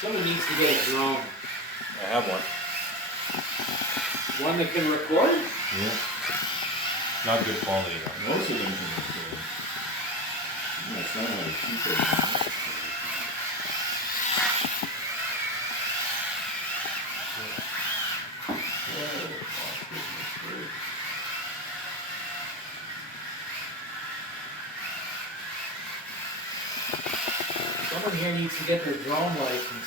Someone needs to get a drone. I have one. One that can record? Yeah. Not good quality though. Most of them can record. Yeah, it's not like people. Someone here needs to get their drone license.